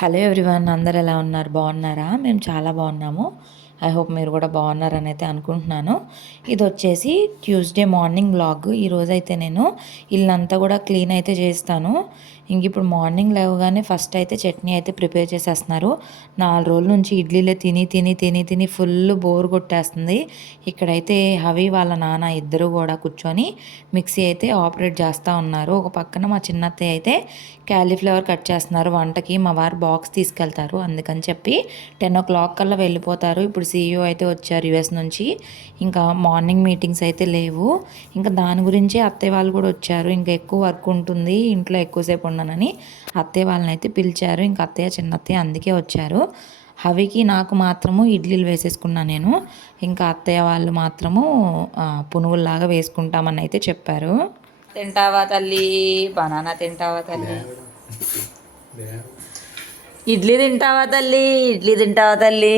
Hello everyone, అందరు ఎలా ఉన్నారు? బాగున్నారా? మేము చాలా బాగున్నాము. ఐ హోప్ మీరు కూడా బాగున్నారని అయితే అనుకుంటున్నాను. ఇది వచ్చేసి ట్యూస్డే మార్నింగ్ వ్లాగ్. ఈరోజైతే నేను ఇల్లంతా కూడా క్లీన్ అయితే చేస్తాను. ఇంక ఇప్పుడు మార్నింగ్ లేవగానే ఫస్ట్ అయితే చట్నీ అయితే ప్రిపేర్ చేసేస్తున్నారు. 4 రోజుల నుంచి ఇడ్లీలే తిని తిని తిని తిని ఫుల్ బోర్ కొట్టేస్తుంది. ఇక్కడైతే హవి వాళ్ళ నాన్న ఇద్దరు కూడా కూర్చొని మిక్సీ అయితే ఆపరేట్ చేస్తూ ఉన్నారు. ఒక పక్కన మా చిన్నత్తయ్య అయితే క్యాలీఫ్లవర్ కట్ చేస్తున్నారు వంటకి. మా వారు బాక్స్ తీసుకెళ్తారు, అందుకని చెప్పి 10 o'clock కల్లా వెళ్ళిపోతారు. ఇప్పుడు CEO అయితే వచ్చారు US నుంచి. ఇంకా మార్నింగ్ మీటింగ్స్ అయితే లేవు. ఇంకా దాని గురించి అత్తయ్య వాళ్ళు కూడా వచ్చారు. ఇంకా ఎక్కువ వర్క్ ఉంటుంది ఇంట్లో, ఎక్కువసేపు ఉండనని అత్తయ్య వాళ్ళని అయితే పిలిచారు. ఇంకా అత్తయ్య చిన్నత్తయ్య అందుకే వచ్చారు. హవికి నాకు మాత్రము ఇడ్లీలు వేసేసుకున్నా నేను. ఇంకా అత్తయ్య వాళ్ళు మాత్రము పునుగుల్లాగా వేసుకుంటామని అయితే చెప్పారు. తింటావా తల్లి? బనానా తింటావా తల్లి? ఇడ్లీ తింటావా తల్లి? ఇడ్లీ తింటావా తల్లి?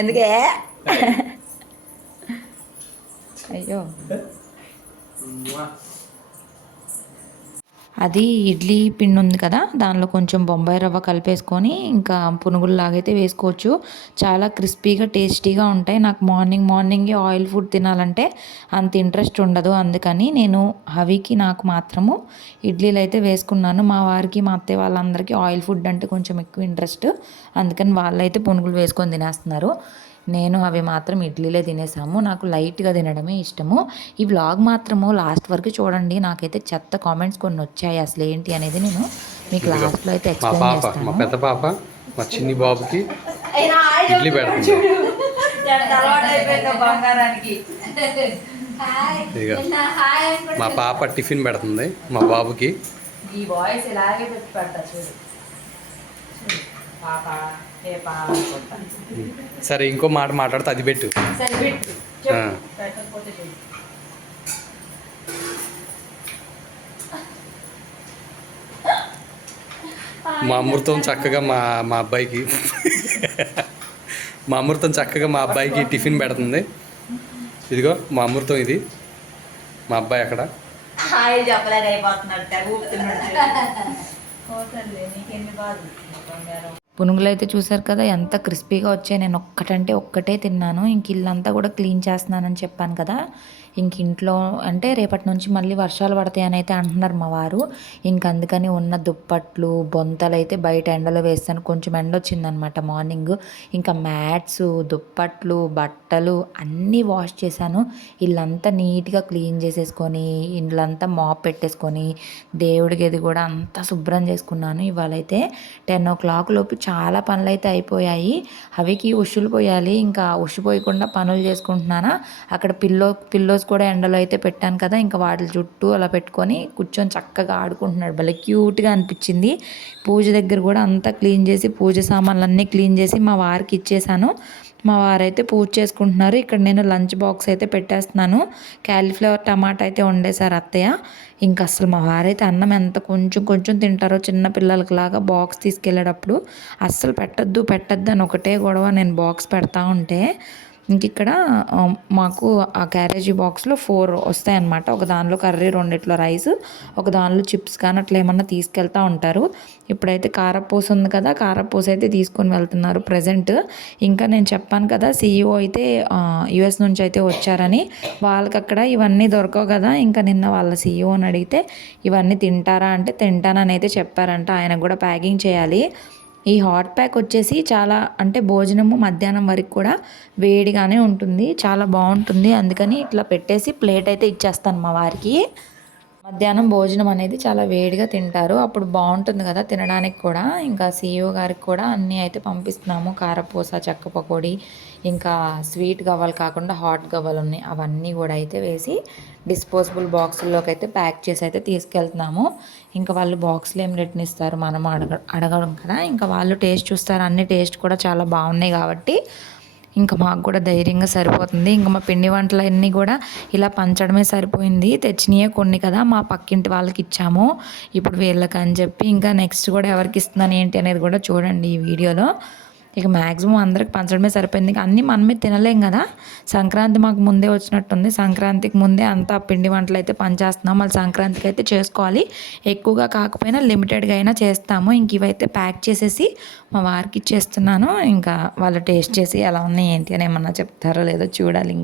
ఎందుకే? అయ్యో, అది ఇడ్లీ పిండి ఉంది కదా, దానిలో కొంచెం బొంబాయి రవ్వ కలిపేసుకొని ఇంకా పునుగుల్లాగైతే వేసుకోవచ్చు. చాలా క్రిస్పీగా టేస్టీగా ఉంటాయి. నాకు మార్నింగే ఆయిల్ ఫుడ్ తినాలంటే అంత ఇంట్రెస్ట్ ఉండదు. అందుకని నేను హవికి నాకు మాత్రము ఇడ్లీలు అయితే వేసుకున్నాను. మా వారికి మా అత్తయ్య వాళ్ళందరికీ ఆయిల్ ఫుడ్ అంటే కొంచెం ఎక్కువ ఇంట్రెస్ట్. అందుకని వాళ్ళైతే పునుగులు వేసుకొని తినేస్తున్నారు. నేను అవి మాత్రం ఇడ్లీలే తినేసాము. నాకు లైట్గా తినడమే ఇష్టము. ఈ వ్లాగ్ మాత్రము లాస్ట్ వరకు చూడండి. నాకైతే చెత్త కామెంట్స్ కొన్ని వచ్చాయి. అసలు ఏంటి అనేది నేను మీకు లాస్ట్లో అయితే ఎక్స్ప్లెయిన్ చేస్తాను. మా పెద్ద పాప మా చిన్ని బాబుకి ఇడ్లీ పెడుతుంది. మా పాప టిఫిన్ పెడుతుంది మా బాబుకి. ఈ వాయిస్ ఇలాగే పెట్టి పెడతా చూడు. పాప సరే, ఇంకో మాట మాట్లాడితే అది పెట్టు. మా అమృతం చక్కగా మా అబ్బాయికి మా అబ్బాయికి టిఫిన్ పెడుతుంది. ఇదిగో మా అమృతం, ఇది మా అబ్బాయి అక్కడ. పునుగులు అయితే చూసారు కదా ఎంత క్రిస్పీగా వచ్చాయి. నేను ఒక్కటంటే ఒక్కటే తిన్నాను. ఇంక ఇల్లంతా కూడా క్లీన్ చేస్తున్నానని చెప్పాను కదా. ఇంక ఇంట్లో అంటే రేపటి నుంచి మళ్ళీ వర్షాలు పడతాయని అయితే అంటున్నారు మా వారు. ఇంక అందుకని ఉన్న దుప్పట్లు బొంతలు అయితే బయట ఎండలో వేస్తాను. కొంచెం ఎండ వచ్చిందనమాట మార్నింగ్. ఇంకా మ్యాట్స్, దుప్పట్లు, బట్టలు అన్నీ వాష్ చేశాను. ఇల్లంతా నీట్గా క్లీన్ చేసేసుకొని ఇల్లంతా మాప్ పెట్టేసుకొని దేవుడి గది కూడా అంతా శుభ్రం చేసుకున్నాను. ఇవాళైతే 10 o'clock లోపు చాలా పనులు అయితే అయిపోయాయి. అవికి ఉషులు పోయాలి. ఇంకా ఉషు పోయకుండా పనులు చేసుకుంటున్నానా. అక్కడ పిల్లోస్ కూడా ఎండలో అయితే పెట్టాను కదా, ఇంకా వాటి చుట్టూ అలా పెట్టుకొని కూర్చొని చక్కగా ఆడుకుంటున్నాడు. భలే క్యూట్గా అనిపించింది. పూజ దగ్గర కూడా అంతా క్లీన్ చేసి పూజ సామాన్లన్నీ క్లీన్ చేసి మా వారికి ఇచ్చేసాను. మా వారైతే పూజ చేసుకుంటున్నారు. ఇక్కడ నేను లంచ్ బాక్స్ అయితే పెట్టేస్తున్నాను. క్యాలీఫ్లవర్ టమాటా అయితే వండేశారు అత్తయ్య. ఇంకా అసలు మా వారైతే అన్నం ఎంత కొంచెం కొంచెం తింటారో చిన్న పిల్లలకి లాగా. బాక్స్ తీసుకెళ్ళేటప్పుడు అస్సలు పెట్టద్దు అని ఒకటే గొడవ. నేను బాక్స్ పెడతా ఉంటే ఇంక ఇక్కడ మాకు ఆ క్యారేజీ బాక్స్లో 4 వస్తాయన్నమాట. ఒక దానిలో కర్రీ, 2 రైస్, ఒక దానిలో చిప్స్ కానీ అట్లా ఏమన్నా తీసుకెళ్తూ ఉంటారు. ఇప్పుడైతే కారపూస ఉంది కదా, కారపూస అయితే తీసుకొని వెళ్తున్నారు ప్రజెంట్. ఇంకా నేను చెప్పాను కదా CEO అయితే US నుంచి అయితే వచ్చారని. వాళ్ళకి అక్కడ ఇవన్నీ దొరకవు కదా. ఇంకా నిన్న వాళ్ళ CEOని అడిగితే ఇవన్నీ తింటారా అంటే తింటానని అయితే చెప్పారంట. ఆయనకు కూడా ప్యాకింగ్ చేయాలి. ఈ హాట్ ప్యాక్ వచ్చేసి చాలా అంటే భోజనము మధ్యాహ్నం వరకు కూడా వేడిగానే ఉంటుంది, చాలా బాగుంటుంది. అందుకని ఇట్లా పెట్టేసి ప్లేట్ అయితే ఇచ్చేస్తాను మా వారికి. మధ్యాహ్నం భోజనం అనేది చాలా వేడిగా తింటారు, అప్పుడు బాగుంటుంది కదా తినడానికి కూడా. ఇంకా CEO గారికి కూడా అన్నీ అయితే పంపిస్తున్నాము. కారపూస, చెక్క పకోడీ, ఇంకా స్వీట్ గవ్వలు కాకుండా హాట్ గవ్వలు ఉన్నాయి, అవన్నీ కూడా అయితే వేసి డిస్పోజబుల్ బాక్సుల్లోకి అయితే ప్యాక్ చేసి అయితే తీసుకెళ్తున్నాము. ఇంకా వాళ్ళు బాక్స్లో ఏం రిటర్న్ ఇస్తారు, మనం అడగడం కదా. ఇంకా వాళ్ళు టేస్ట్ చూస్తారు, అన్ని టేస్ట్ కూడా చాలా బాగున్నాయి కాబట్టి ఇంకా మాకు కూడా ధైర్యంగా సరిపోతుంది. ఇంకా మా పిండి వంటలన్నీ కూడా ఇలా పంచడమే సరిపోయింది. తెచ్చినాయే కొన్ని కదా, మా పక్కింటి వాళ్ళకి ఇచ్చాము. ఇప్పుడు వీళ్ళకి అని చెప్పి ఇంకా నెక్స్ట్ కూడా ఎవరికి ఇస్తున్నాను ఏంటి అనేది కూడా చూడండి ఈ వీడియోలో. ఇక మ్యాక్సిమం అందరికి పంచడమే సరిపోయింది. ఇక అన్నీ మనమే తినలేం కదా. సంక్రాంతి మాకు ముందే వచ్చినట్టుంది. సంక్రాంతికి ముందే అంతా పిండి వంటలు అయితే పనిచేస్తున్నాం. మళ్ళీ సంక్రాంతికి అయితే చేసుకోవాలి. ఎక్కువగా కాకపోయినా లిమిటెడ్గా అయినా చేస్తాము. ఇంక ఇవైతే ప్యాక్ చేసేసి మా వారికి ఇచ్చేస్తున్నాను. ఇంకా వాళ్ళు టేస్ట్ చేసి ఎలా ఉన్నాయి ఏంటి అని ఏమన్నా చెప్తారో లేదో చూడాలి.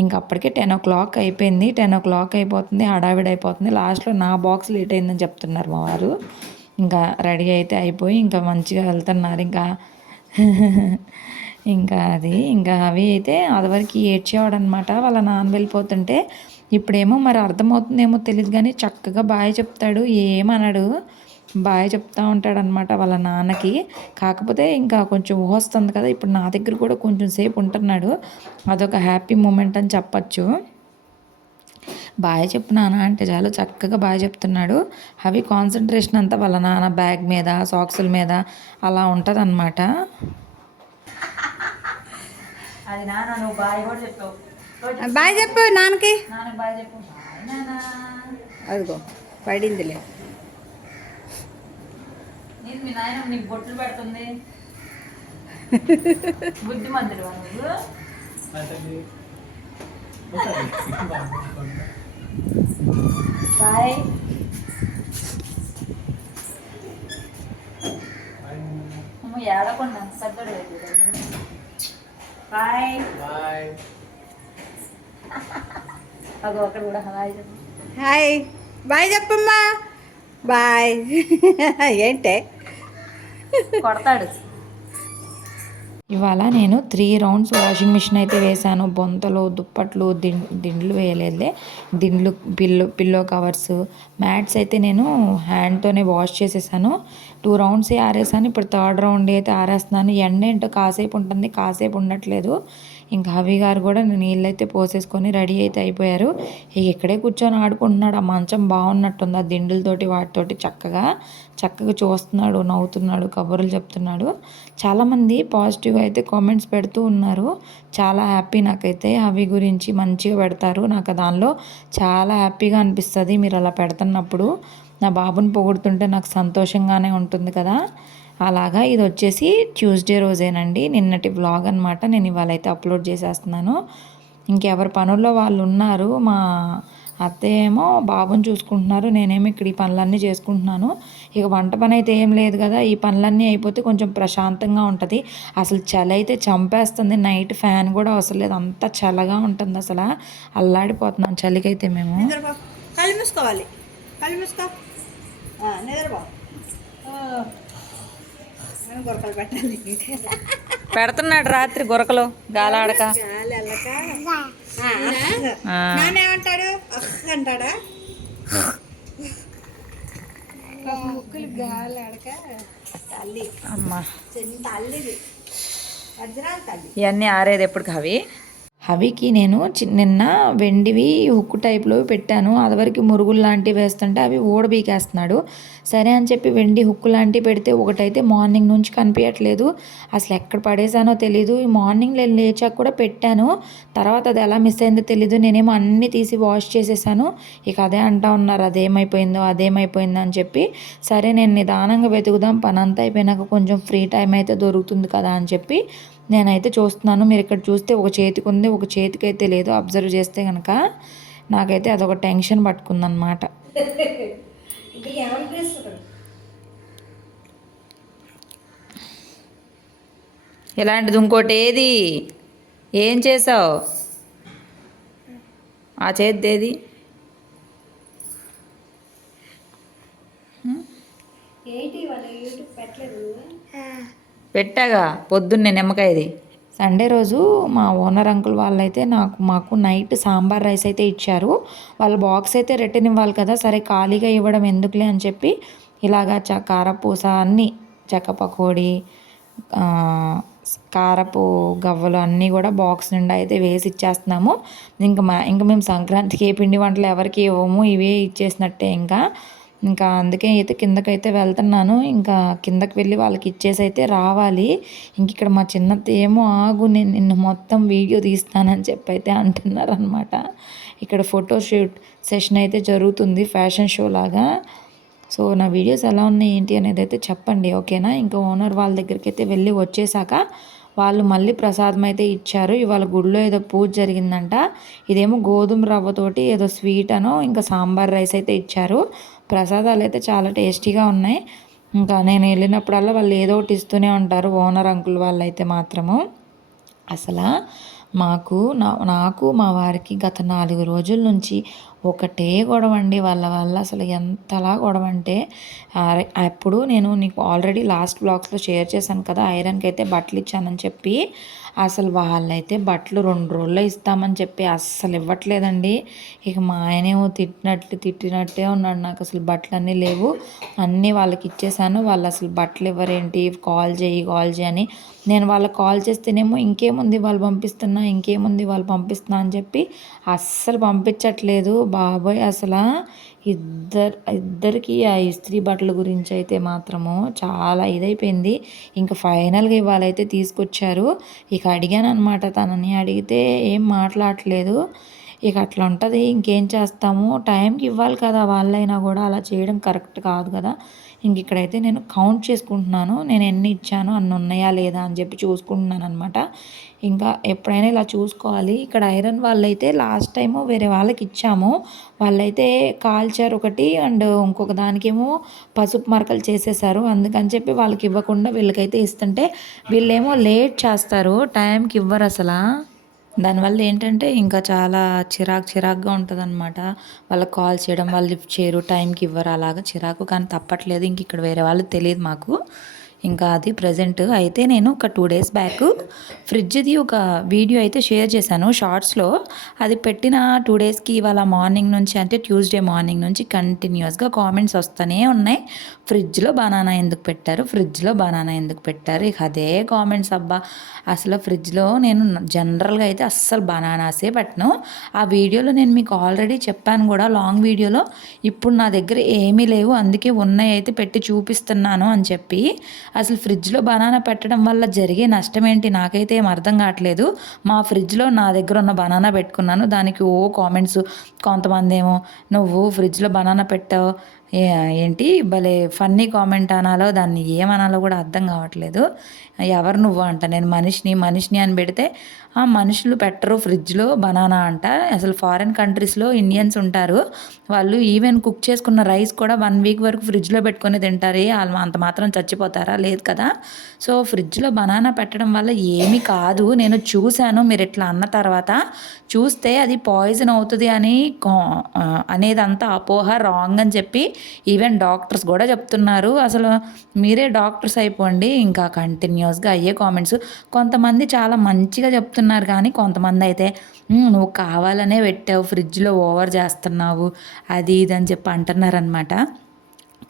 ఇంకా అప్పటికే 10 o'clock అయిపోయింది. 10 o'clock అయిపోతుంది, హడావిడి అయిపోతుంది. లాస్ట్లో నా బాక్స్ లేట్ అయిందని చెప్తున్నారు మా వారు. ఇంకా రెడీ అయితే అయిపోయి ఇంకా మంచిగా వెళ్తున్నారు. ఇంకా అవి అయితే అదివరకు ఏడ్చేవాడు అనమాట వాళ్ళ నాన్న వెళ్ళిపోతుంటే. ఇప్పుడేమో మరి అర్థమవుతుందేమో తెలియదు కానీ చక్కగా బాయ్ చెప్తాడు, ఏమన్నాడు, బాయ్ చెప్తా ఉంటాడనమాట వాళ్ళ నాన్నకి. కాకపోతే ఇంకా కొంచెం ఊహొస్తుంది కదా, ఇప్పుడు నా దగ్గర కూడా కొంచెం సేపు ఉంటున్నాడు. అదొక హ్యాపీ మూమెంట్ అని చెప్పచ్చు. బాయ్ చెప్పు నాన్న అంటే చాలు చక్కగా బాయ్ చెప్తున్నాడు. అవి కాన్సన్ట్రేషన్ అంతా వాళ్ళ నాన్న బ్యాగ్ మీద, సాక్సుల మీద అలా ఉంటుంది అనమాట. అది నాన్న నువ్వు బాయ్ కూడా చెప్పావు. బాయ్ చెప్పు నాన్నకి. నాన్న బాయ్ చెప్పు. నాన్న అదిగో పడిందిలే. నేను మీ నాయన నీకు బొట్లు పెడుతుంది. బుద్ధిమంతుడు నువ్వు. బాయ్. ఏడకుండా పెద్దడు బాయ్. అగో అక్కడ కూడా హాయ్ చెప్పు. హాయ్ బాయ్ చెప్పమ్మా. బాయ్. ఏంటే కొడతాడు. ఇవాళ నేను 3 rounds వాషింగ్ మిషన్ అయితే వేసాను. బొంతలు, దుప్పట్లు, దిండ్లు వేయలేదులే. దిండ్లు, పిల్లో కవర్స్, మ్యాట్స్ అయితే నేను హ్యాండ్తోనే వాష్ చేసేసాను. 2 rounds ఆరేసాను. ఇప్పుడు 3rd round అయితే ఆరేస్తున్నాను. ఎండ ఏంటో కాసేపు ఉంటుంది, కాసేపు ఉండట్లేదు. ఇంకా హవి గారు కూడా నీళ్ళు అయితే పోసేసుకొని రెడీ అయితే అయిపోయారు. ఇక ఇక్కడే కూర్చొని ఆడుకుంటున్నాడు. ఆ మంచం బాగున్నట్టుంది. ఆ దిండులతోటి వాటితోటి చక్కగా చూస్తున్నాడు, నవ్వుతున్నాడు, కబుర్లు చెప్తున్నాడు. చాలామంది పాజిటివ్గా అయితే కామెంట్స్ పెడుతూ ఉన్నారు. చాలా హ్యాపీ నాకైతే. హవి గురించి మంచిగా పెడతారు. నాకు దానిలో చాలా హ్యాపీగా అనిపిస్తుంది మీరు అలా పెడుతున్నప్పుడు. నా బాబుని పొగుడుతుంటే నాకు సంతోషంగానే ఉంటుంది కదా. అలాగా ఇది వచ్చేసి ట్యూస్డే రోజేనండి, నిన్నటి వ్లాగ్ అనమాట. నేను ఇవాళ అయితే అప్లోడ్ చేసేస్తున్నాను. ఇంకెవరి పనుల్లో వాళ్ళు ఉన్నారు. మా అత్తయ్య ఏమో బాబుని చూసుకుంటున్నారు, నేనేమో ఇక్కడ ఈ పనులన్నీ చేసుకుంటున్నాను. ఇక వంట పని అయితే ఏం లేదు కదా, ఈ పనులన్నీ అయిపోతే కొంచెం ప్రశాంతంగా ఉంటుంది. అసలు చలి అయితే చంపేస్తుంది. నైట్ ఫ్యాన్ కూడా అవసరం లేదు, అంత చల్లగా ఉంటుంది. అసలు అల్లాడిపోతున్నాం చలికైతే మేము. కళ్ళు మూసుకోవాలి. కళ్ళు మూసుకో. నిద్రపో. గొరకలు పెట్టాలి. పెడుతున్నాడు రాత్రి గొరకలు గాలాడక. గాలి వెళ్ళక నానేమంటాడు అంటాడా. ముక్కులు గాలి ఆడక తల్లి అమ్మా చిన్న తల్లిది వజ్రాలు తల్లి. ఇవన్నీ ఆరేది ఎప్పుడు హవికి నేను నిన్న వెండివి హుక్కు టైప్లో పెట్టాను. అదివరకు మురుగులు లాంటివి వేస్తుంటే అవి ఊడబీకేస్తున్నాడు. సరే అని చెప్పి వెండి హుక్కు లాంటివి పెడితే ఒకటైతే మార్నింగ్ నుంచి కనిపించట్లేదు. అసలు ఎక్కడ పడేసానో తెలీదు. ఈ మార్నింగ్ లేచాక కూడా పెట్టాను, తర్వాత అది ఎలా మిస్ అయిందో తెలీదు. నేనేమో అన్నీ తీసి వాష్ చేసేసాను. ఇక అదే అంటా ఉన్నారు అదేమైపోయిందో అని చెప్పి. సరే నేను నిదానంగా వెతుకుదాం, పని అంతా అయిపోయినాక కొంచెం ఫ్రీ టైం అయితే దొరుకుతుంది కదా అని చెప్పి నేనైతే చూస్తున్నాను. మీరు ఇక్కడ చూస్తే ఒక చేతికి ఉంది, ఒక చేతికి అయితే లేదు. అబ్జర్వ్ చేస్తే కనుక నాకైతే అదొక టెన్షన్ పట్టుకుందనమాట. ఇలాంటిది ఇంకోటి ఏది ఏం చేసావు? ఆ చేతి ఏది? పెట్టాగా పొద్దున్నే నిమ్మకాయది. సండే రోజు మా ఓనర్ అంకుల్ వాళ్ళైతే మాకు నైట్ సాంబార్ రైస్ అయితే ఇచ్చారు. వాళ్ళ బాక్స్ అయితే రిటర్న్ ఇవ్వాలి కదా, సరే ఖాళీగా ఇవ్వడం ఎందుకులే అని చెప్పి ఇలాగా కారపూస అన్నీ, చెక్క పకోడీ, కారపు గవ్వలు అన్నీ కూడా బాక్స్ నిండా అయితే వేసి ఇచ్చేస్తున్నాము. ఇంకా మేము సంక్రాంతికి ఏ పిండి వంటలు ఎవరికి ఇవ్వము, ఇవే ఇచ్చేసినట్టే. ఇంకా అందుకే అయితే కిందకైతే వెళ్తున్నాను. ఇంకా కిందకి వెళ్ళి వాళ్ళకి ఇచ్చేసి అయితే రావాలి. ఇక్కడ మా చిన్నత్త ఏమో ఆగు నేను నిన్ను మొత్తం వీడియో తీస్తానని చెప్పి అయితే అంటున్నారు అనమాట. ఇక్కడ ఫోటోషూట్ సెషన్ అయితే జరుగుతుంది, ఫ్యాషన్ షో లాగా. సో నా వీడియోస్ ఎలా ఉన్నాయి ఏంటి అనేది అయితే చెప్పండి, ఓకేనా. ఇంకా ఓనర్ వాళ్ళ దగ్గరికి అయితే వెళ్ళి వచ్చేసాక వాళ్ళు మళ్ళీ ప్రసాదం అయితే ఇచ్చారు. ఇవాళ గుడిలో ఏదో పూజ జరిగిందంట. ఇదేమో గోధుమ రవ్వతోటి ఏదో స్వీట్ అనో ఇంకా సాంబార్ రైస్ అయితే ఇచ్చారు. ప్రసాదాలు అయితే చాలా టేస్టీగా ఉన్నాయి. ఇంకా నేను వెళ్ళినప్పుడల్లా వాళ్ళు ఏదో ఒకటి ఇస్తూనే ఉంటారు ఓనర్ అంకుల్ వాళ్ళైతే మాత్రము. అసలు నాకు మా వారికి గత 4 రోజుల నుంచి ఒకటే గొడవ అండి. వాళ్ళ వల్ల అసలు ఎంతలా గొడవ అంటే అప్పుడు నేను నీకు ఆల్రెడీ లాస్ట్ బ్లాగ్స్లో షేర్ చేశాను కదా, ఐరన్కి అయితే బట్టలు ఇచ్చానని చెప్పి. అసలు వాళ్ళైతే బట్టలు 2 రోజుల్లో ఇస్తామని చెప్పి అస్సలు ఇవ్వట్లేదండి. ఇక మా ఆయనేమో తిట్టినట్టే ఉన్నాడు. నాకు అసలు బట్టలు అన్నీ లేవు, అన్నీ వాళ్ళకి ఇచ్చేసాను, వాళ్ళు అసలు బట్టలు ఇవ్వరేంటి, కాల్ చేయి అని. నేను వాళ్ళకి కాల్ చేస్తేనేమో ఇంకేముంది వాళ్ళు పంపిస్తున్నా అని చెప్పి అస్సలు పంపించట్లేదు బాబోయ్. అసలు ఇద్దరికి ఆ ఇస్త్రీ బట్టల గురించి అయితే మాత్రము చాలా ఇదైపోయింది. ఇంకా ఫైనల్గా ఇవాళైతే తీసుకొచ్చారు. ఇక అడిగాను అనమాట, తనని అడిగితే ఏం మాట్లాడట్లేదు. ఇక అట్లా ఉంటుంది, ఇంకేం చేస్తాము, టైంకి ఇవ్వాలి కదా వాళ్ళైనా కూడా, అలా చేయడం కరెక్ట్ కాదు కదా. ఇంక ఇక్కడైతే నేను కౌంట్ చేసుకుంటున్నాను, నేను ఎన్ని ఇచ్చాను అన్ని ఉన్నాయా లేదా అని చెప్పి చూసుకుంటున్నాను అనమాట. ఇంకా ఎప్పుడైనా ఇలా చూసుకోవాలి. ఇక్కడ ఐరన్ వాళ్ళైతే లాస్ట్ టైము వేరే వాళ్ళకి ఇచ్చాము, వాళ్ళైతే కాల్చారు ఒకటి, అండ్ ఇంకొక దానికేమో పసుపు మరకలు చేసేసారు. అందుకని చెప్పి వాళ్ళకి ఇవ్వకుండా వీళ్ళకైతే ఇస్తుంటే వీళ్ళేమో లేట్ చేస్తారు, టైంకి ఇవ్వరు అసలు. దానివల్ల ఏంటంటే ఇంకా చాలా చిరాకుగా ఉంటుందన్నమాట. వాళ్ళకి కాల్ చేయడం, వాళ్ళు లిఫ్ట్ చేయరు, టైంకి ఇవ్వరు, అలాగా చిరాకు. కానీ తప్పట్లేదు, ఇంక ఇక్కడ వేరే వాళ్ళు తెలియదు మాకు. ఇంకా అది ప్రజెంట్ అయితే నేను ఒక 2 డేస్ బ్యాక్ ఫ్రిడ్జ్ది ఒక వీడియో అయితే షేర్ చేశాను షార్ట్స్లో. అది పెట్టిన 2 డేస్కి ఇవాళ మార్నింగ్ నుంచి, అంటే ట్యూస్డే మార్నింగ్ నుంచి కంటిన్యూస్గా కామెంట్స్ వస్తూనే ఉన్నాయి. ఫ్రిడ్జ్లో బనానా ఎందుకు పెట్టారు, ఇక అదే కామెంట్స్. అబ్బా అసలు ఫ్రిడ్జ్లో నేను జనరల్గా అయితే అస్సలు బనానాసే పెట్టను. ఆ వీడియోలో నేను మీకు ఆల్రెడీ చెప్పాను కూడా, లాంగ్ వీడియోలో. ఇప్పుడు నా దగ్గర ఏమీ లేవు, అందుకే ఉన్నాయి అయితే పెట్టి చూపిస్తున్నాను అని చెప్పి. అసలు ఫ్రిడ్జ్లో బనానా పెట్టడం వల్ల జరిగే నష్టం ఏంటి నాకైతే ఏం అర్థం కావట్లేదు. మా ఫ్రిడ్జ్లో నా దగ్గర ఉన్న బనానా పెట్టుకున్నాను, దానికి కామెంట్స్. కొంతమంది ఏమో నువ్వు ఫ్రిడ్జ్లో బనానా పెట్టావు ఏంటి, భలే ఫన్నీ కామెంట్ అనాలో దాన్ని ఏమనాలో కూడా అర్థం కావట్లేదు. ఎవరు నువ్వు అంట, నేను మనిషిని అని పెడితే మనుషులు పెట్టరు ఫ్రిడ్జ్లో బనానా అంట. అసలు ఫారిన్ కంట్రీస్లో ఇండియన్స్ ఉంటారు, వాళ్ళు ఈవెన్ కుక్ చేసుకున్న రైస్ కూడా 1 వీక్ వరకు ఫ్రిడ్జ్లో పెట్టుకొని తింటారు. వాళ్ళు అంత మాత్రం చచ్చిపోతారా, లేదు కదా. సో ఫ్రిడ్జ్లో బనానా పెట్టడం వల్ల ఏమీ కాదు. నేను చూశాను, మీరు ఇట్లా అన్న తర్వాత చూస్తే అది పాయిజన్ అవుతుంది అనేదంతా అపోహ, రాంగ్ అని చెప్పి ఈవెన్ డాక్టర్స్ కూడా చెప్తున్నారు. అసలు మీరే డాక్టర్స్ అయిపోండి. ఇంకా కంటిన్యూస్గా అయ్యే కామెంట్స్. కొంతమంది చాలా మంచిగా చెప్తున్నారు, కానీ కొంతమంది అయితే నువ్వు కావాలనే పెట్టావు, ఫ్రిడ్జ్లో ఓవర్ చేస్తున్నావు, అది ఇది అని చెప్పి అంటున్నారనమాట.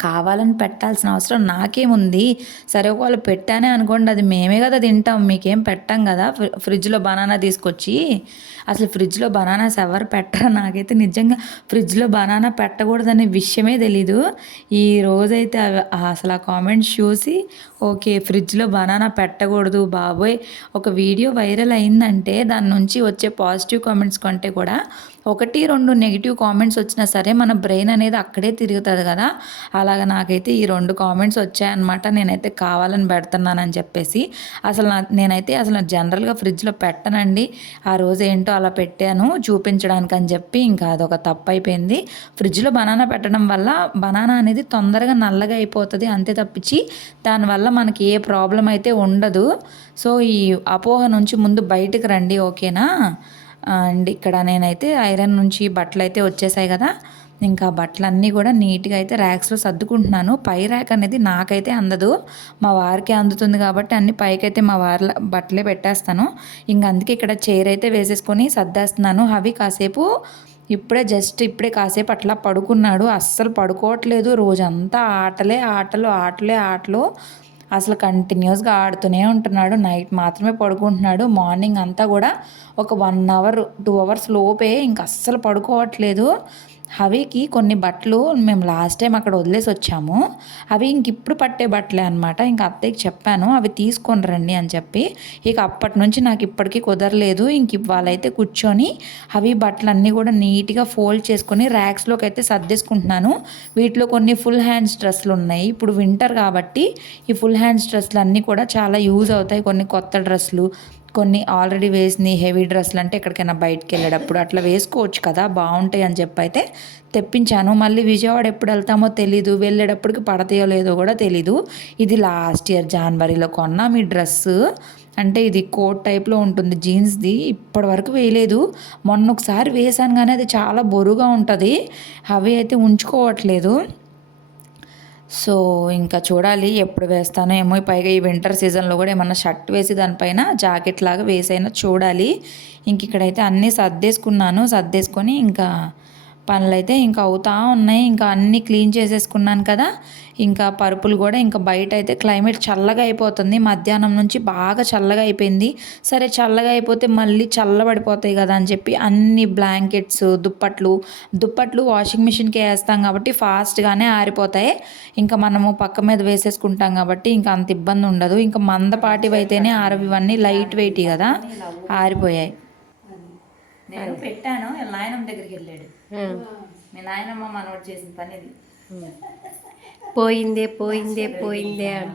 కావాలని పెట్టాల్సిన అవసరం నాకేముంది. సరే ఒకవేళ పెట్టానే అనుకోండి, అది మేమే కదా తింటాం, మీకేం పెట్టాం కదా. ఫ్రిడ్జ్లో బనానా తీసుకొచ్చి, అసలు ఫ్రిడ్జ్లో బనానాస్ ఎవరు పెట్టరా. నాకైతే నిజంగా ఫ్రిడ్జ్లో బనానా పెట్టకూడదనే విషయమే తెలీదు. ఈ రోజైతే అసలు ఆ కామెంట్స్ చూసి ఓకే, ఫ్రిడ్జ్లో బనానా పెట్టకూడదు బాబోయ్. ఒక వీడియో వైరల్ అయిందంటే దాని నుంచి వచ్చే పాజిటివ్ కామెంట్స్ కంటే కూడా 1-2 నెగిటివ్ కామెంట్స్ వచ్చినా సరే మన బ్రెయిన్ అనేది అక్కడే తిరుగుతుంది కదా. అలాగ నాకైతే ఈ 2 కామెంట్స్ వచ్చాయన్నమాట. నేనైతే కావాలని పెడుతున్నానని చెప్పేసి. నేనైతే అసలు జనరల్గా ఫ్రిడ్జ్లో పెట్టనండి. ఆ రోజు ఏంటో అలా పెట్టాను చూపించడానికి అని చెప్పి. ఇంకా అదొక తప్పు అయిపోయింది. ఫ్రిడ్జ్లో బనానా పెట్టడం వల్ల బనానా అనేది తొందరగా నల్లగా అయిపోతుంది, అంతే తప్పించి దానివల్ల మనకి ఏ ప్రాబ్లం అయితే ఉండదు. సో ఈ అపోహ నుంచి ముందు బయటకు రండి, ఓకేనా. అండ్ ఇక్కడ నేనైతే ఐరన్ నుంచి బట్టలు అయితే వచ్చేసాయి కదా. ఇంకా బట్టలన్నీ కూడా నీట్గా అయితే ర్యాక్స్లో సర్దుకుంటున్నాను. పై ర్యాక్ అనేది నాకైతే అందదు, మా వారికి అందుతుంది కాబట్టి అన్ని పైకైతే మా వారి బట్టలే పెట్టేస్తాను. ఇంక అందుకే ఇక్కడ చైర్ అయితే వేసేసుకొని సర్దేస్తున్నాను. అవి కాసేపు ఇప్పుడే కాసేపు అట్లా పడుకున్నాడు. అస్సలు పడుకోవట్లేదు, రోజంతా ఆటలు. అసలు కంటిన్యూస్గా ఆడుతూనే ఉంటున్నాడు. నైట్ మాత్రమే పడుకుంటున్నాడు. మార్నింగ్ అంతా కూడా ఒక 1 అవర్ 2 అవర్స్ లోపే ఇంక అస్సలు పడుకోవట్లేదు. హవికి కొన్ని బట్టలు మేము లాస్ట్ టైం అక్కడ వదిలేసి వచ్చాము. అవి ఇంక ఇప్పుడు పట్టే బట్టలే అనమాట. ఇంక అత్తయ్యకి చెప్పాను అవి తీసుకొని రండి అని చెప్పి. ఇక అప్పటి నుంచి నాకు ఇప్పటికీ కుదరలేదు. ఇంక ఇవాళైతే కూర్చొని అవి బట్టలన్నీ కూడా నీట్గా ఫోల్డ్ చేసుకొని ర్యాక్స్లోకి అయితే సర్దేసుకుంటున్నాను. వీటిలో కొన్ని ఫుల్ హ్యాండ్స్ డ్రెస్సులు ఉన్నాయి. ఇప్పుడు వింటర్ కాబట్టి ఈ ఫుల్ హ్యాండ్స్ డ్రెస్సులు అన్నీ కూడా చాలా యూజ్ అవుతాయి. కొన్ని కొత్త డ్రెస్సులు, కొన్ని ఆల్రెడీ వేసినవి హెవీ డ్రెస్సులు, అంటే ఎక్కడికైనా బయటకు వెళ్ళేటప్పుడు అట్లా వేసుకోవచ్చు కదా, బాగుంటాయి అని చెప్పి అయితే తెప్పించాను. మళ్ళీ విజయవాడ ఎప్పుడు వెళ్తామో తెలీదు, వెళ్ళేటప్పటికి పడతాయో లేదో కూడా తెలీదు. ఇది లాస్ట్ ఇయర్ జనవరిలో కొన్నాం ఈ డ్రెస్సు. అంటే ఇది కోట్ టైప్లో ఉంటుంది, జీన్స్ది. ఇప్పటి వరకు వేయలేదు. మొన్న ఒకసారి వేసాను కానీ అది చాలా బరువుగా ఉంటుంది. అవి అయితే ఉంచుకోవట్లేదు. సో ఇంకా చూడాలి ఎప్పుడు వేస్తానో ఏమో. పైగా ఈ వింటర్ సీజన్లో కూడా ఏమన్నా షర్ట్ వేసి దానిపైన జాకెట్ లాగా వేసైనా చూడాలి. ఇంక ఇక్కడైతే అన్నీ సర్దేసుకొని ఇంకా పనులైతే ఇంకా అవుతా ఉన్నాయి. ఇంకా అన్నీ క్లీన్ చేసేసుకున్నాను కదా. ఇంకా పరుపులు కూడా ఇంకా బయట అయితే క్లైమేట్ చల్లగా అయిపోతుంది. మధ్యాహ్నం నుంచి బాగా చల్లగా అయిపోయింది. సరే చల్లగా అయిపోతే మళ్ళీ చల్లబడిపోతాయి కదా అని చెప్పి అన్ని బ్లాంకెట్స్, దుప్పట్లు వాషింగ్ మిషన్కి వేస్తాం కాబట్టి ఫాస్ట్గానే ఆరిపోతాయి. ఇంకా మనము పక్క మీద వేసేసుకుంటాం కాబట్టి ఇంకా అంత ఇబ్బంది ఉండదు. ఇంకా మందపాటివి అయితేనే ఇవన్నీ లైట్ వెయిట్ కదా, ఆరిపోయాయి. నేను పెట్టాను, నాయనమ్మ దగ్గరికి వెళ్ళాడు. మీ నాయనమ్మ మనోడు చేసిన పని ఇది. పోయిందే అని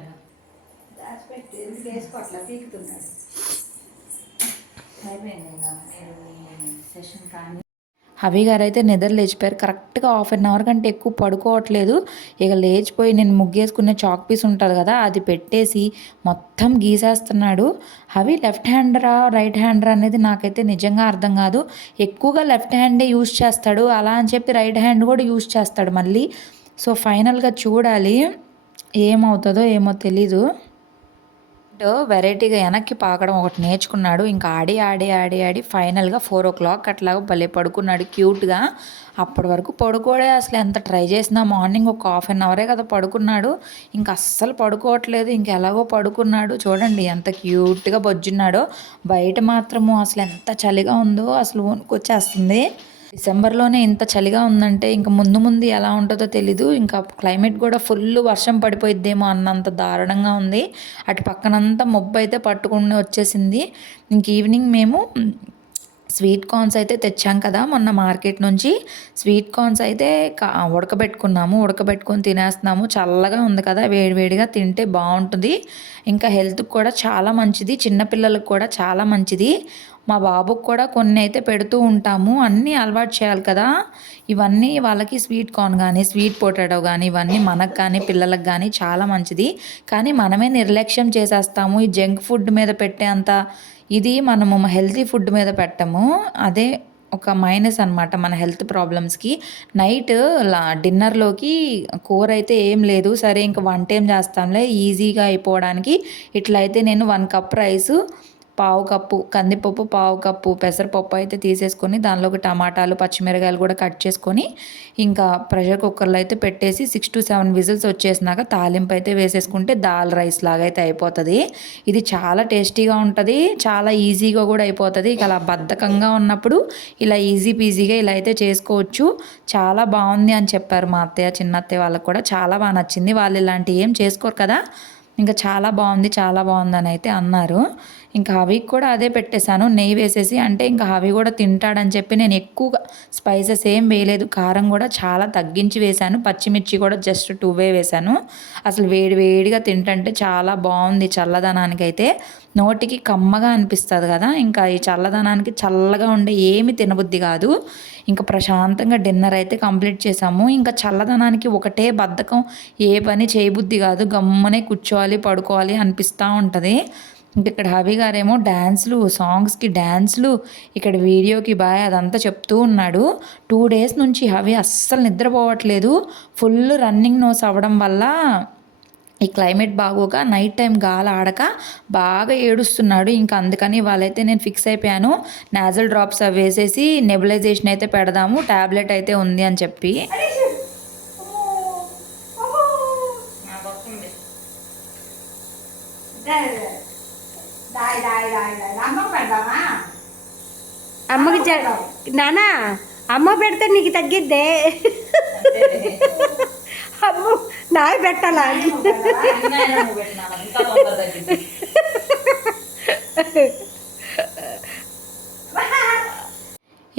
హవి గారు అయితే నిద్ర లేచిపోయారు. కరెక్ట్గా 1/2 అవర్ కంటే ఎక్కువ పడుకోవట్లేదు. ఇక లేచిపోయి నేను ముగ్గేసుకునే చాక్ పీస్ ఉంటుంది కదా, అది పెట్టేసి మొత్తం గీసేస్తున్నాడు. హవి లెఫ్ట్ హ్యాండరా రైట్ హ్యాండరా అనేది నాకైతే నిజంగా అర్థం కాదు. ఎక్కువగా లెఫ్ట్ హ్యాండే యూజ్ చేస్తాడు, అలా అని చెప్పి రైట్ హ్యాండ్ కూడా యూజ్ చేస్తాడు మళ్ళీ. సో ఫైనల్గా చూడాలి ఏమవుతుందో ఏమో తెలీదు. వెరైటీగా వెనక్కి పాకడం ఒకటి నేర్చుకున్నాడు. ఇంకా ఆడి ఫైనల్గా 4 o'clock అట్లాగా భలే పడుకున్నాడు క్యూట్గా. అప్పటి వరకు పడుకోడే అసలు ఎంత ట్రై చేసినా. మార్నింగ్ ఒక 1/2 అవరే కదా పడుకున్నాడు. ఇంకా అస్సలు పడుకోవట్లేదు. ఇంక ఎలాగో పడుకున్నాడు. చూడండి ఎంత క్యూట్గా బొజ్జున్నాడో. బయట మాత్రము అసలు ఎంత చలిగా ఉందో, అసలు వణుకొచ్చేస్తుంది. డిసెంబర్లోనే ఇంత చలిగా ఉందంటే ఇంకా ముందు ఎలా ఉంటుందో తెలీదు. ఇంకా క్లైమేట్ కూడా ఫుల్ వర్షం పడిపోయిద్దేమో అన్నంత దారుణంగా ఉంది. అటు పక్కనంతా మబ్బు అయితే పట్టుకుని వచ్చేసింది. ఇంక ఈవినింగ్ మేము స్వీట్ కార్న్స్ అయితే తెచ్చాం కదా మొన్న మార్కెట్ నుంచి. స్వీట్ కార్న్స్ అయితే ఉడకబెట్టుకొని తినేస్తున్నాము. చల్లగా ఉంది కదా, వేడివేడిగా తింటే బాగుంటుంది. ఇంకా హెల్త్కి కూడా చాలా మంచిది, చిన్నపిల్లలకు కూడా చాలా మంచిది. మా బాబుకు కూడా కొన్ని అయితే పెడుతూ ఉంటాము. అన్నీ అలవాటు చేయాలి కదా. ఇవన్నీ వాళ్ళకి స్వీట్ కార్న్ కానీ స్వీట్ పొటాటో కానీ ఇవన్నీ మనకు కానీ పిల్లలకు కానీ చాలా మంచిది. కానీ మనమే నిర్లక్ష్యం చేసేస్తాము. ఈ జంక్ ఫుడ్ మీద పెట్టే అంత ఇది మనము హెల్తీ ఫుడ్ మీద పెట్టము. అదే ఒక మైనస్ అనమాట మన హెల్త్ ప్రాబ్లమ్స్కి. నైట్ డిన్నర్లోకి కూర అయితే ఏం లేదు. సరే ఇంకా వంట ఏం చేస్తాంలే ఈజీగా అయిపోవడానికి ఇట్లయితే నేను 1 cup రైసు, 1/2 cup కందిపప్పు, 1/2 cup పెసరపప్పు అయితే తీసేసుకొని దానిలోకి టమాటాలు, పచ్చిమిరకాయలు కూడా కట్ చేసుకొని ఇంకా ప్రెషర్ కుక్కర్లో అయితే పెట్టేసి 6 to 7 విజిల్స్ వచ్చేసినాక తాలింపు అయితే వేసేసుకుంటే దాల్ రైస్ లాగా అయితే అయిపోతుంది. ఇది చాలా టేస్టీగా ఉంటుంది, చాలా ఈజీగా కూడా అయిపోతుంది. ఇక అలా బద్ధకంగా ఉన్నప్పుడు ఇలా ఈజీ పీజీగా ఇలా అయితే చేసుకోవచ్చు. చాలా బాగుంది అని చెప్పారు మా అత్తయ్య, చిన్న అత్తయ్య వాళ్ళకి కూడా చాలా బాగా నచ్చింది. వాళ్ళు ఇలాంటివి ఏం చేసుకోరు కదా, ఇంకా చాలా బాగుంది అని అయితే అన్నారు. ఇంకా హవికి కూడా అదే పెట్టేశాను, నెయ్యి వేసేసి. అంటే ఇంకా హవి కూడా తింటాడని చెప్పి నేను ఎక్కువగా స్పైసెస్ ఏం వేయలేదు. కారం కూడా చాలా తగ్గించి వేశాను. పచ్చిమిర్చి కూడా జస్ట్ 2 వేశాను. అసలు వేడిగా తింటుంటే చాలా బాగుంది. చల్లదనానికి అయితే నోటికి కమ్మగా అనిపిస్తుంది కదా. ఇంకా ఈ చల్లదనానికి చల్లగా ఉండే ఏమి తినబుద్ధి కాదు. ఇంకా ప్రశాంతంగా డిన్నర్ అయితే కంప్లీట్ చేసాము. ఇంకా చల్లదనానికి ఒకటే బద్ధకం, ఏ పని చేయబుద్ధి కాదు. గమ్మునే కూర్చోవాలి, పడుకోవాలి అనిపిస్తూ ఉంటుంది. ఇంక ఇక్కడ హవి గారేమో సాంగ్స్కి డ్యాన్స్లు, ఇక్కడ వీడియోకి బాయ్ అదంతా చెప్తూ ఉన్నాడు. 2 days నుంచి హవి అస్సలు నిద్రపోవట్లేదు. ఫుల్ రన్నింగ్ నోస్ అవ్వడం వల్ల ఈ క్లైమేట్ బాగోక నైట్ టైం గాలి ఆడక బాగా ఏడుస్తున్నాడు. ఇంకా అందుకని వాళ్ళైతే నేను ఫిక్స్ అయిపోయాను, నాజల్ డ్రాప్స్ అవి వేసేసి నెబులైజేషన్ అయితే పెడదాము, ట్యాబ్లెట్ అయితే ఉంది అని చెప్పి. అమ్మకి నానా అమ్మ పెడితే నీకు తగ్గిద్దే. అమ్మ నాకు పెట్టాలా?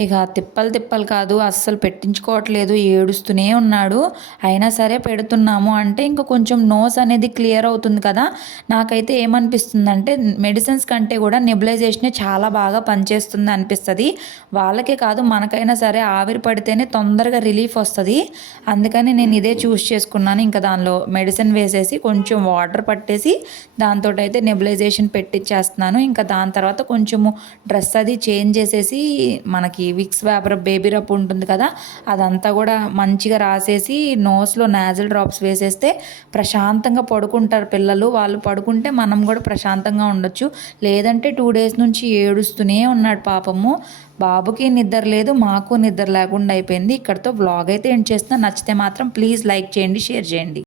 ఇక తిప్పలు కాదు, అస్సలు పెట్టించుకోవట్లేదు, ఏడుస్తూనే ఉన్నాడు. అయినా సరే పెడుతున్నాము అంటే ఇంకా కొంచెం నోస్ అనేది క్లియర్ అవుతుంది కదా. నాకైతే ఏమనిపిస్తుందంటే మెడిసిన్స్ కంటే కూడా నెబులైజేషనే చాలా బాగా పనిచేస్తుంది అనిపిస్తుంది. వాళ్ళకే కాదు మనకైనా సరే ఆవిరి పడితేనే తొందరగా రిలీఫ్ వస్తుంది. అందుకని నేను ఇదే చూస్ చేసుకున్నాను. ఇంకా దానిలో మెడిసిన్ వేసేసి కొంచెం వాటర్ పట్టేసి దాంతో అయితే నెబులైజేషన్ పెట్టించేస్తున్నాను. ఇంకా దాని తర్వాత కొంచెము డ్రెస్ అది చేంజ్ చేసేసి మనకి విక్స్ వేపర్ బేబీ రబ్ ఉంటుంది కదా, అదంతా కూడా మంచిగా రాసేసి నోస్లో నాజల్ డ్రాప్స్ వేసేస్తే ప్రశాంతంగా పడుకుంటారు పిల్లలు. వాళ్ళు పడుకుంటే మనం కూడా ప్రశాంతంగా ఉండొచ్చు. లేదంటే 2 days నుంచి ఏడుస్తూనే ఉన్నాడు పాపము. బాబుకి నిద్ర లేదు, మాకు నిద్ర లేకుండా అయిపోయింది. ఇక్కడితో వ్లాగ్ అయితే ఎండ్ చేస్తున్నా. నచ్చితే మాత్రం ప్లీజ్ లైక్ చేయండి, షేర్ చేయండి.